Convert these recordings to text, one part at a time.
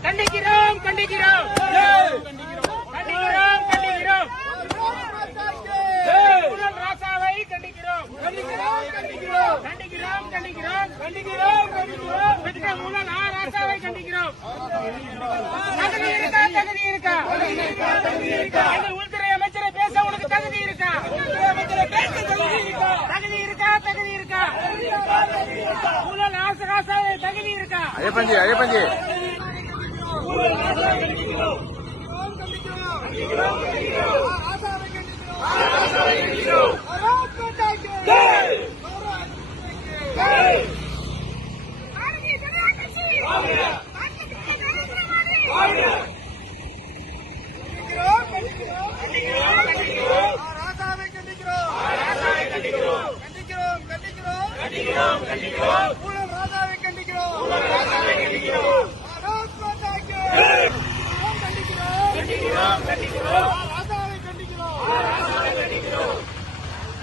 கண்டிக்கிறோம் கண்டிக்கிறோம் கண்டிக்கிறோம் கண்டிக்கிறோம் ஊழல் ராசாவை கண்டிக்கிறோம் கண்டிக்கிறோம் கண்டிக்கிறோம் கண்டிக்கிறோம் கண்டிக்கிறோம் கண்டிக்கிறோம் கண்டிக்கிறோம் ஊழல் ராசாவை கண்டிக்கிறோம். தகுதி இருக்கா தகுதி இருக்கா எங்கள் உள்துறை அமைச்சரை பேச உனக்கு தகுதி இருக்கா? தகுதி இருக்கா தகுதி இருக்கா ஊழல் ராசாவை தகுதி இருக்கா? ஐயப்பஞ்சி ஐயப்பஞ்சி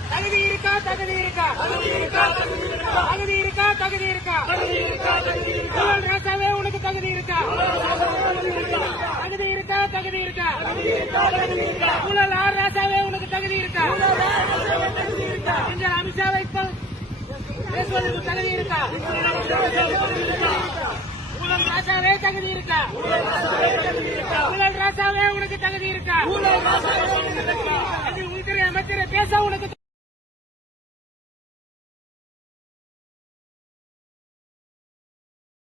தகுதி இருக்கா தகுதி இருக்கா தகுதி இருக்கா தகுதி இருக்கா ஊழல் ராசாவே உனக்கு தகுதி இருக்கா? தகுதி இருக்கா தகுதி இருக்கா ஊழல் ராசாவே உனக்கு தகுதி இருக்கா? நீங்கள் அமித்ஷாவை பேசுவதற்கு தகுதி இருக்கா? ஊழல் ராசாவே தகுதி இருக்கா? ஊழல் ராசாவே உனக்கு தகுதி இருக்கா? உள்துறை அமைச்சரை பேச உனக்கு